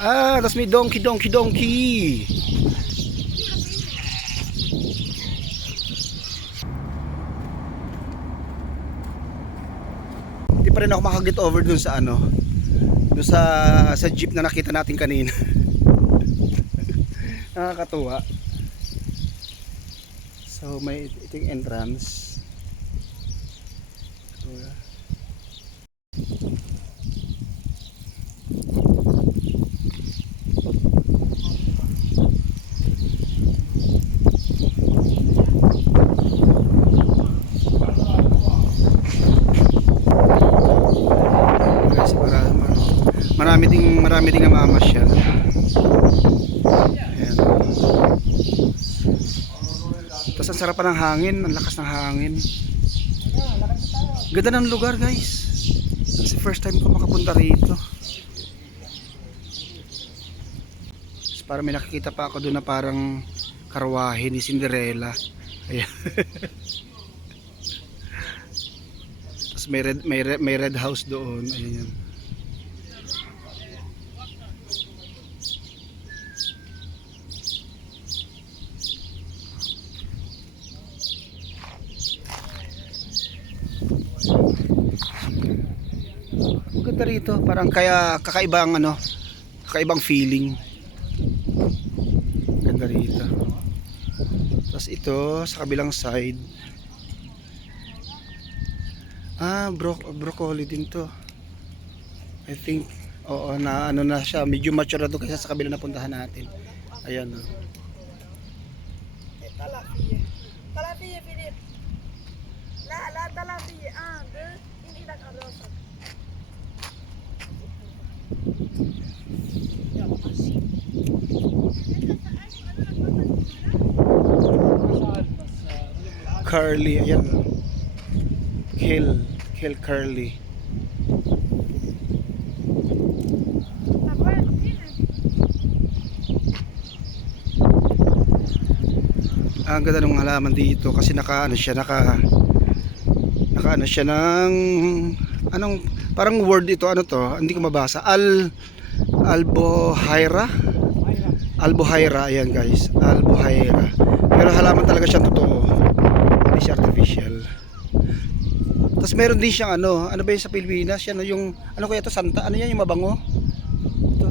Tapos may donkey. Hindi pa rin ako makaget over dun sa ano, dun sa jeep na nakita natin kanina. Nakakatuwa. So may ito yung entrance. Guys, marami ding namamasyal. Ayan. Tapos ang sarap pa ng hangin, ang lakas ng hangin. Ganda ng lugar, guys. Kasi first time ko makapunta rito. Tapos parang may nakikita pa ako doon na parang karwahe ni Cinderella. Ayan. Tapos may red house doon. Ayan. Maganda rito, parang kaya kakaibang feeling. Ganda rito. Tapos ito sa kabilang side, broccoli din to. I think, oo, na ano na siya, medyo mature na to kaysa sa kabilang napuntahan natin. Ayan, oh. Talapia, Philip. La talapia. Hindi na karosa. Curly, ayan, oh. Kale curly. Ang ganda ng halaman dito kasi naka ano siya ng anong parang word ito, ano to, hindi ko mabasa. Albuhaira, ayan guys, albuhaira. Pero halaman talaga siyang totoo, hindi siya artificial. Tapos meron din siyang ano ba yun sa Pilipinas, yan yung ano kaya to, santa, ano yan, yung mabango ito.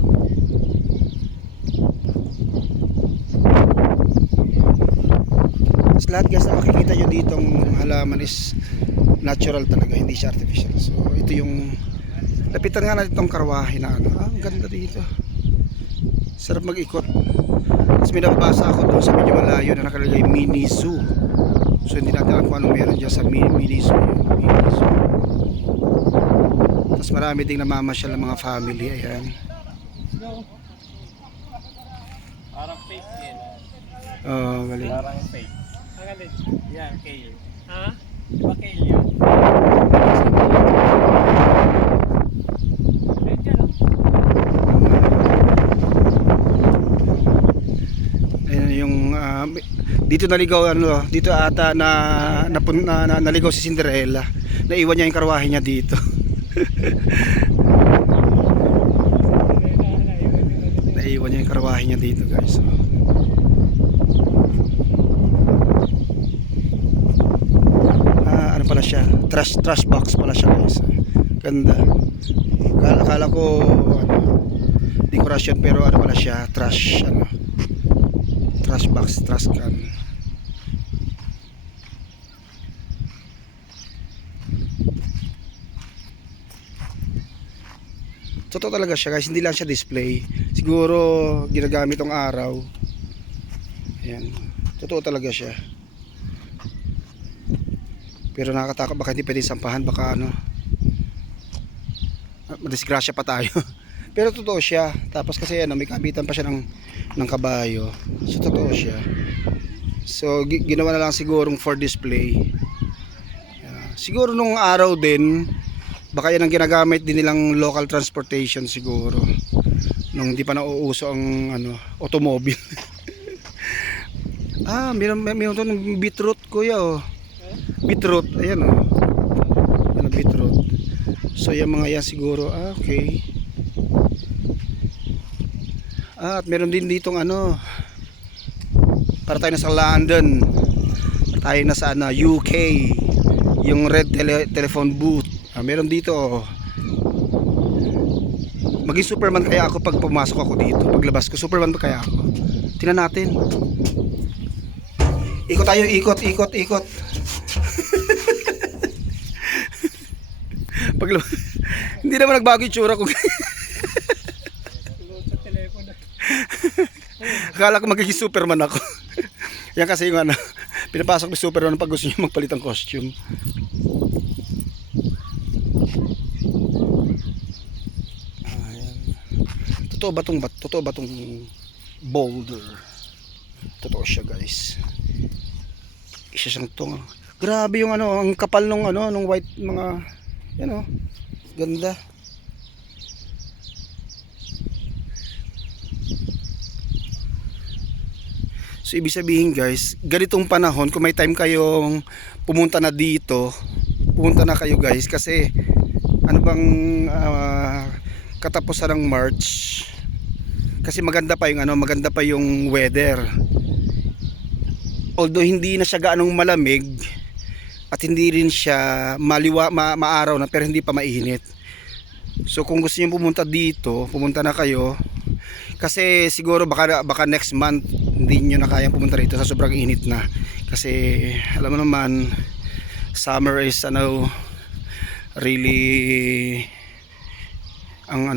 Tapos lahat guys na makikita nyo ditong halaman is natural talaga, hindi siya artificial. So ito yung lapitan nga natin itong karwahe na ano. Ang ganda dito, sarap mag-ikot. Tapos may nababasa ako doon sa medyo malayo na nakalagay mini zoo. So hindi natin alam kung anong meron dyan sa mini zoo. Tapos marami ding namamasyal ng mga family. Ayan. Parang fake yan. Oh, galing. Parang fake. Ang galing. Yan, kale. Ha? Di ba kale yan? Ayan yung dito naligaw dito ata naligaw si Cinderella. Naiwan niya yung karwahe niya dito. Naiwan niya yung karwahe niya dito, guys. Ano pala siya? Trash box pala siya, guys. Ganda. Akala ko dekorasyon, pero ano pala siya? Trash box, trash can. Totoo talaga siya, guys, hindi lang siya display. Siguro ginagamit tong araw. Ayan. Totoo talaga siya. Pero nakakatakot, baka hindi pwede sampahan, baka madisgrasya pa tayo. Pero totoo siya. Tapos kasi may kabitan pa siya ng kabayo. So totoo siya. So ginawa na lang sigurong for display. Siguro nung araw din, baka yan ang ginagamit din nilang local transportation siguro. Nung hindi pa nauuso ang automobile. Mayroon to ng beetroot, kuya, oh. Beetroot, ayan, oh. Ano, beetroot. So yung mga yan siguro, okay. At meron din ditong ano, para tayo na sa London, para tayo na sa ano, UK, yung red telephone booth. Meron dito oh. Maging Superman kaya ako pag pumasok ako dito. Paglabas ko, Superman ba kaya ako? Tingnan natin. Ikot tayo, ikot. Paglabas, hindi naman nagbago yung tsura ko. Tulog sa telepono. Akala ko magiging Superman ako. Yan kasi yung ano, pinapasok ni Superman pag gusto niya magpalit ng costume. Ayan. Totoo ba tong boulder? Totoo siya, guys. Isa siyang tong. Grabe yung ano, ang kapal nung ano, nung white mga yan oh. Ganda. So ibig sabihin guys, ganitong panahon kung may time kayong pumunta na dito, pumunta na kayo guys kasi ano bang katapusan ng March. Kasi maganda pa yung weather. Although hindi na siya gaanong malamig at hindi rin siya maaraw na pero hindi pa mainit. So kung gusto niyo pumunta dito, pumunta na kayo. Kasi siguro baka next month hindi niyo na kayang pumunta rito sa sobrang init na. Kasi alam mo naman summer is really ang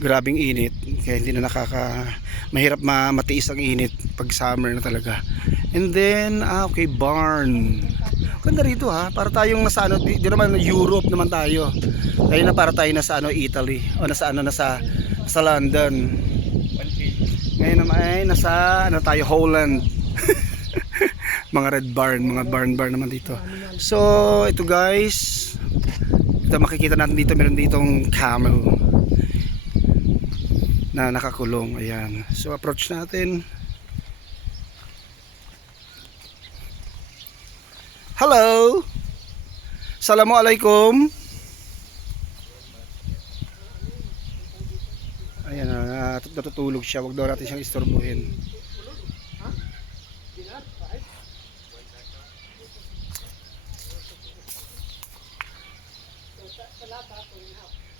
grabing init, kaya hindi na mahirap matiis ang init pag summer na talaga. And then okay, barn. Ganda rito ha, para tayong nasa di naman Europe naman tayo. Kaya na para tayo nasa Italy o nasa London. Ngayon naman ay nasa tayo Holland. Mga red barn, mga barn naman dito. So ito guys, ito makikita natin dito, meron ditong camel na nakakulong. Ayan, so approach natin. Hello, Assalamualaikum. Ayan, natutulog siya, wag daw natin siyang istorbohin.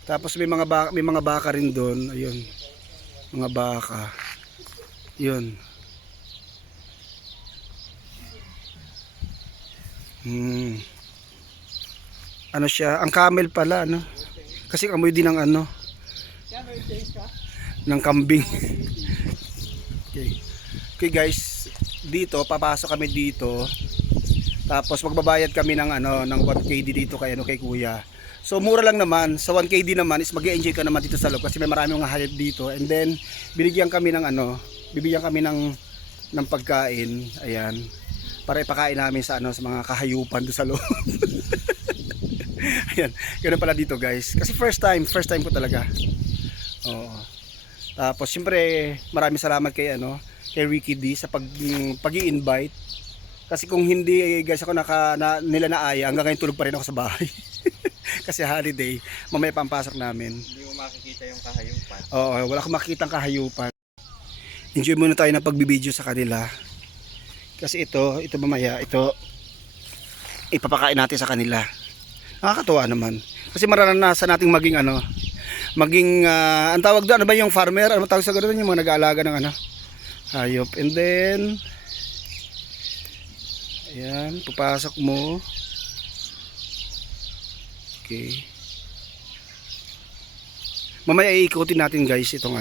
Tapos may mga baka rin doon. Ayun, mga baka. Yun. Ano siya? Ang camel pala, ano? Kasi amoy din ng ng kambing. Okay. Okay guys, dito papasok kami dito. Tapos magbabayad kami ng ng 1KD dito kay Kuya. So mura lang naman. Sa 1KD naman is mag-e-enjoy ka naman dito sa loob kasi may maraming mga hayop dito. And then bibigyan kami ng ng pagkain. Ayan. Para ipakain namin sa sa mga kahayupan doon sa loob. Ayan, ganoon pala dito guys. Kasi first time ko talaga. Oo. Tapos siyempre maraming salamat kay kay Ricky D sa pag-i-invite. Kasi kung hindi guys ako nila naaya, hanggang ngayon tulog pa rin ako sa bahay. Kasi holiday, mamaya pampasok namin. Hindi mo makikita yung kahayupan. Oo, wala akong makikita ang kahayupan. Enjoy muna tayo ng pagbibideo sa kanila. Kasi ito mamaya, ito ipapakain natin sa kanila. Nakakatuwa naman. Kasi maranasan nating maging ang tawag doon, ano ba yung farmer? Ano tawag sa gano'n? Yung mga nag-aalaga ng hayop. And then ayan, papasok mo. Okay. Mamaya iikutin natin guys itong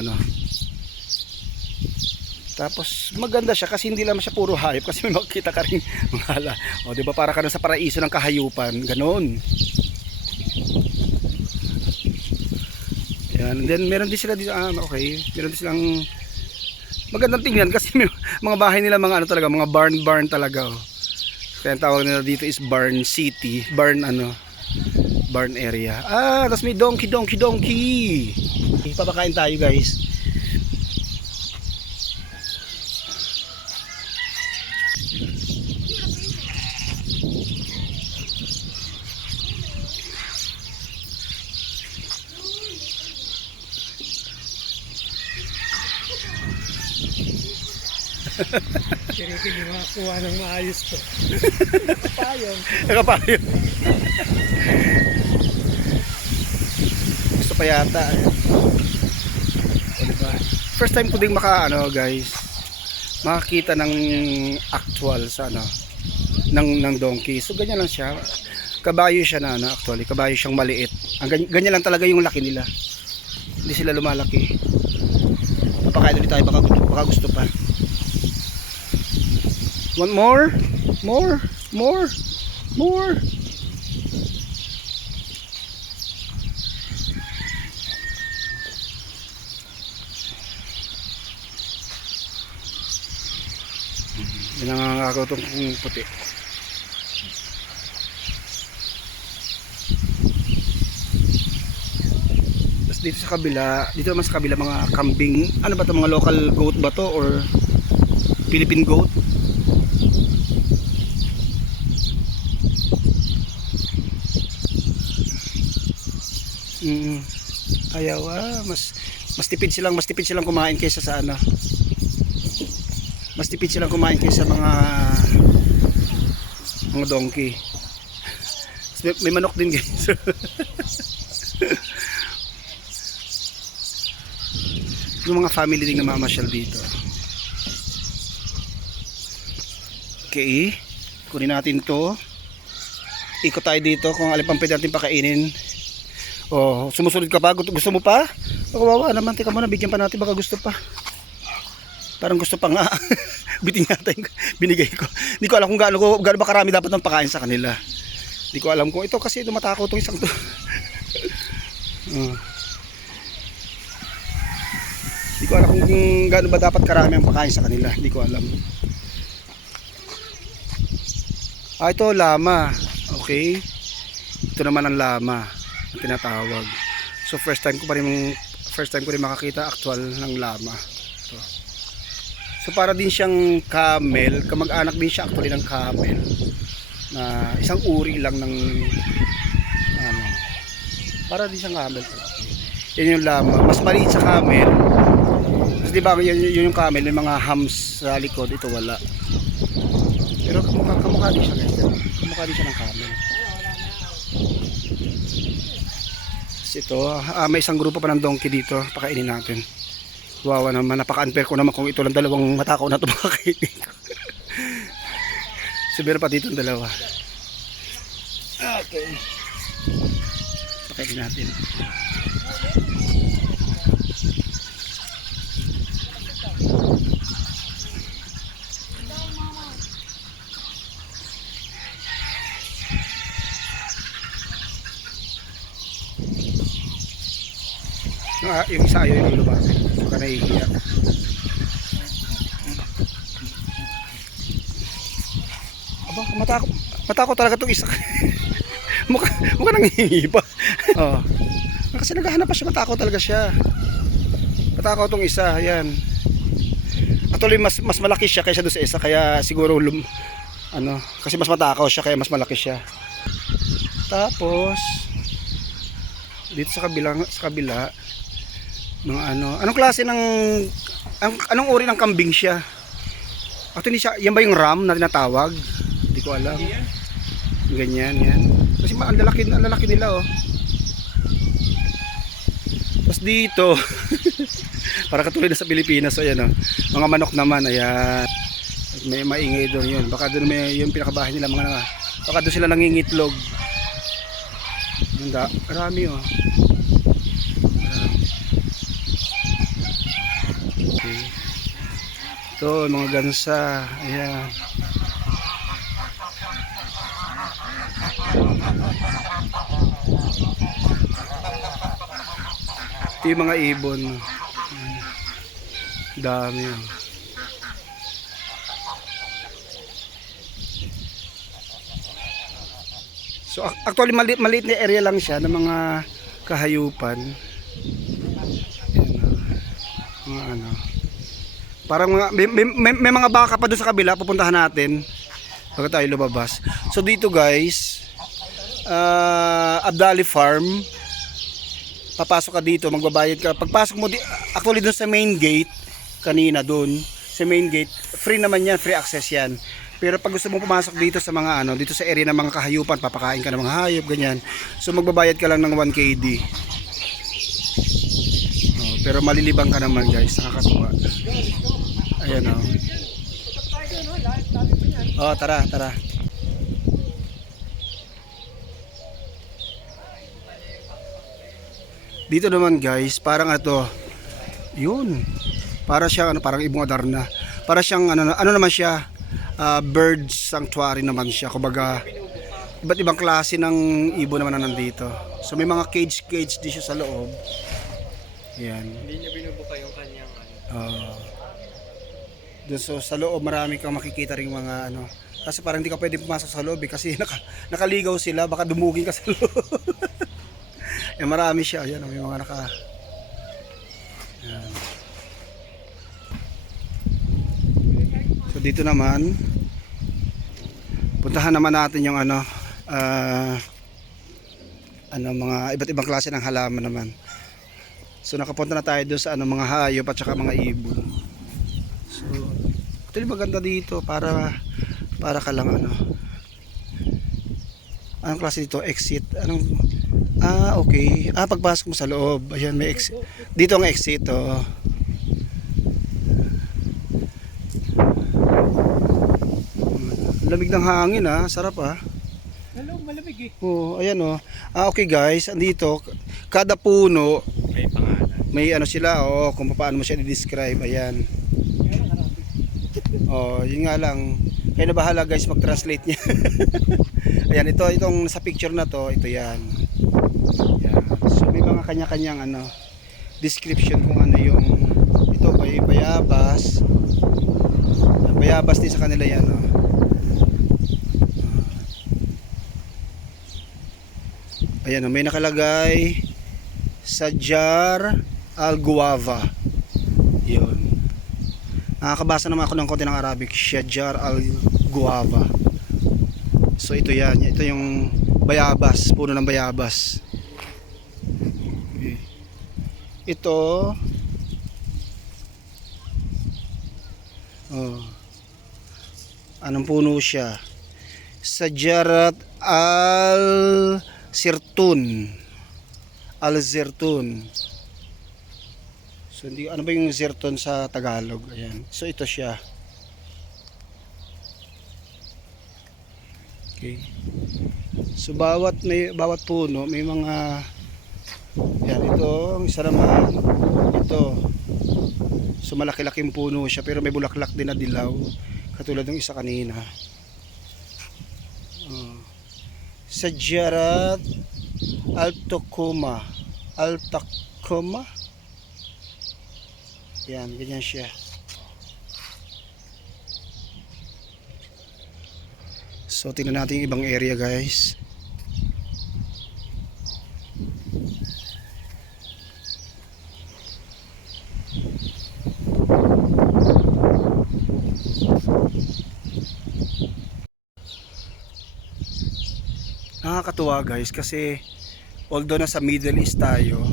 Tapos maganda siya kasi hindi lang siya puro hayop kasi may makikita ka rin mga o di ba para ka na sa paraiso ng kahayupan, ganoon. Yan, then meron din sila dito okay, meron din silang magandang tingnan kasi may, mga bahay nila mga talaga, mga barn talaga. Oh. Kaya ang tawag nila dito is barn city, barn area. Tapos may donkey. Ipapakain tayo guys. Siripin yung makakuha ng maayos to. Kapayong. Nakapayo. Gusto pa yata. O, diba? First time ko ding guys, makakita ng actual sa ng donkey. So ganyan lang siya. Kabayo siya na actually, kabayo siyang maliit. Ganyan lang talaga yung laki nila. Hindi sila lumalaki. Papakain ulit tayo, baka gusto pa. Want more? More? More? More? Yan ang nakakatong puti. Tapos dito sa kabila, dito naman sa kabila mga kambing. Ano ba ito, mga local goat ba to or Philippine goat? Ayaw mas tipid silang kumain kaysa sa mas tipid silang kumain kaysa mga donkey. May manok din guys. Yung mga family din namamasyal dito. Okay, kunin natin to, ikot tayo dito kung alin pang pwede natin pakainin. Oh, sumusunod ka pa? Gusto mo pa? Kawawa naman, teka muna, bigyan pa natin, baka gusto pa. Parang gusto pa nga. Biting yata yung binigay ko. Hindi ko alam kung gaano ba karami dapat ng pakain sa kanila. Hindi ko alam kung ito kasi tumatako itong isang to. Hindi ko alam kung gaano ba dapat karami ang pakain sa kanila. Hindi ko alam. Ito lama. Okay. Ito naman ang lama ang tinatawag. So first time ko rin makakita actual ng lama. Ito. So para din siyang camel, kamag-anak din siya actually ng camel. Na isang uri lang ng para din siyang camel. Yan yung lama. Mas maliit sa camel. Kasi di ba yun yung camel, may mga hams sa likod, ito wala. Pero kamukha din siya guys. Kamukha din siya ng camel. Ito, may isang grupo pa ng donkey dito, pakainin natin. Wawa naman, napaka-unfair ko naman kung ito lang dalawang matakaw na ito makakainin ko. So meron pa dito ang dalawa. Okay, pakainin natin. Yung isa ayaw yung lumapit, baka nahihiya. Aba, matakot talaga itong isa. mukha nangihingi pa. Oh. Kasi naghahanap pa siya, matakot talaga siya. Matakot itong isa, yan. Actually mas malaki siya kaysa doon sa isa, kaya siguro kasi mas matakaw siya kaya mas malaki siya. Tapos dito sa kabila mga anong klase ng anong uri ng kambing siya? Actually siya, yan ba yung ram na tinatawag? Hindi ko alam. Ganyan, yan. Kasi ang lalaki nila oh. Tapos dito para katulad na sa Pilipinas, ayan oh. Mga manok naman, ayan. May maingay doon yun. Baka doon may yung pinakabahay nila baka doon sila nangingitlog. Marami oh. Okay. Ito mga gansa, ayan. Ito yung mga ibon. Dami yan. So actually maliit na area lang siya ng mga kahayupan. Ayan, mga parang may mga baka pa doon sa kabila, pupuntahan natin pagka tayo lumabas. So dito guys, Abdali Farm, papasok ka dito, magbabayad ka. Pagpasok mo actually doon sa main gate, kanina doon sa main gate. Free naman yan, free access yan. Pero pag gusto mong pumasok dito sa mga ano, dito sa area ng mga kahayupan, papakain ka ng mga hayop, ganyan. So magbabayad ka lang ng 1 KD. Oh, pero malilibang ka naman guys, nakakatuwa. Ayan oh. Oh, tara, tara. Dito naman guys, parang ito, yun. Para siyang ano, parang ibong Adarna. Para siyang ano naman siya, bird sanctuary naman siya. Kumbaga, iba't ibang klase ng ibon naman na nandito. So may mga cage din siya sa loob. Yan. Hindi niya binubuka yung kanyang ano. Doon so sa loob marami kang makikita ring mga ano. Kasi parang hindi ka pwede pumasok sa loob kasi nakaligaw sila, baka dumugin ka sa loob. Eh marami siya, ayan, may mga ayan. So dito naman puntahan naman natin yung mga iba't ibang klase ng halaman naman. So nakapunta na tayo doon sa mga hayop at saka mga ibon. So ito yung maganda dito para ka lang anong klase dito, exit, okay. Pagpasok mo sa loob, ayan may exit. Dito ang exit, oh. Lamig ng hangin, sarap Hello, malamig eh. Oh, ayan oh. Okay guys, andito kada puno May pangalan. may sila, kung paano mo siya i-describe, ayan. Oh, yun nga lang. Kaya na bahala guys mag-translate niya. Ayan, itong sa picture na to, ito yan. Yan. So may mga kanya-kanyang description kung ano yung ito bayabas. Bayabas din sa kanila yan, Ayan, may nakalagay Sajar al-Guava. Yun. Nakakabasa naman ako ng konti ng Arabic. Shajar al-Guava. So ito yan. Ito yung bayabas. Puno ng bayabas. Okay. Ito. Anong puno siya? Sajarat al-Zirtun. Al-Zirtun. So hindi, ano ba yung zirton sa Tagalog? Ayan. So ito siya. Okay. So bawat puno may mga yan, ito ang isa naman ito. So malaki-laking puno siya pero may bulaklak din na dilaw katulad ng isa kanina. Sajarat Altacoma. Yan, ganyan siya. So tingnan natin yung ibang area guys. Nakakatuwa guys kasi although nasa Middle East tayo,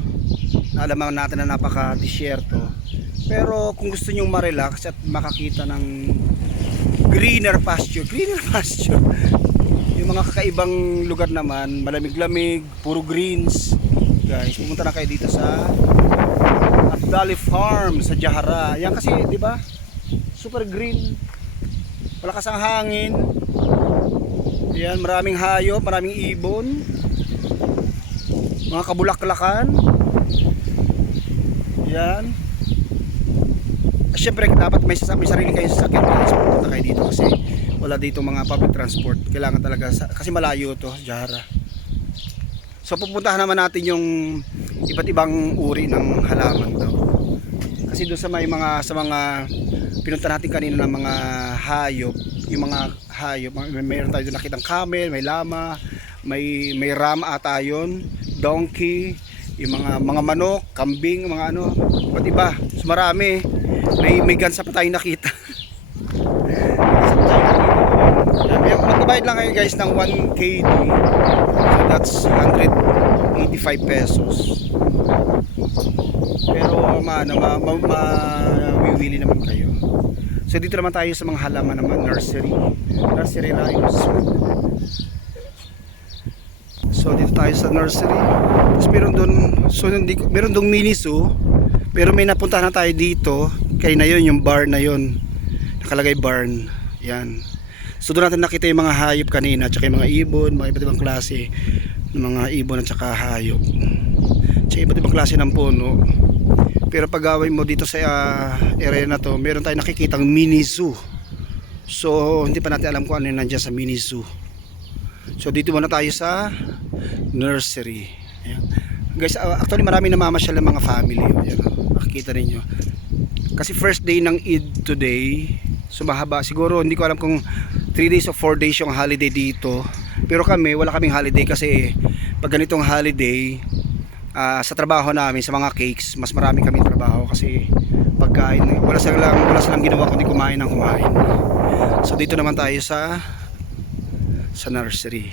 alam natin na napaka-disyerto, pero kung gusto nyo ma-relax at makakita ng greener pasture yung mga kakaibang lugar naman, malamig-lamig, puro greens guys, pumunta na kayo dito sa Afdali Farm sa Jahara. Yan kasi di ba super green, malakas ang hangin. Yan, maraming hayop, maraming ibon, mga kabulaklakan. Yan. Siyempre dapat may sarili kayong sasakyan guys, pupunta kayo dito kasi wala dito mga public transport. Kailangan talaga kasi malayo to, Jahara. So pupuntahan naman natin yung iba't ibang uri ng halaman daw. Kasi doon sa mga pinunta natin kanina ng mga hayop, yung mga hayop, mayroon tayo doon nakitang camel, may lama, may ram ata yun, donkey, yung mga manok, kambing, mga iba't iba. So marami. May gansa pa tayong nakita. Magbabayad lang kayo guys ng 1 KD. So that's 185 pesos. Pero mawiwili naman kayo. So dito naman tayo sa mga halaman naman, nursery rhymes. So dito tayo sa nursery. Tapos meron doon mini zoo. Pero may napuntahan na tayo dito. Kaya na yun, yung barn na yun. Nakalagay barn. Yan. So doon natin nakita yung mga hayop kanina, tsaka yung mga ibon, mga iba't ibang klase ng mga ibon at tsaka hayop. Tsaka iba't ibang klase ng puno. Pero pag gawin mo dito sa area na to, meron tayong nakikitang mini zoo. So hindi pa natin alam kung ano yung nandiyan sa mini zoo. So dito muna tayo sa nursery. Ayan. Guys, actually marami namamasyal ng mga family. Ayan, makikita ninyo. Kasi first day ng Eid today. So mahaba. Siguro hindi ko alam kung 3 days or 4 days yung holiday dito. Pero kami, wala kaming holiday kasi pag ganitong holiday, sa trabaho namin, sa mga cakes, mas marami kaming trabaho kasi pagkain, wala silang ginawa kundi kumain ng kumain. So dito naman tayo sa nursery.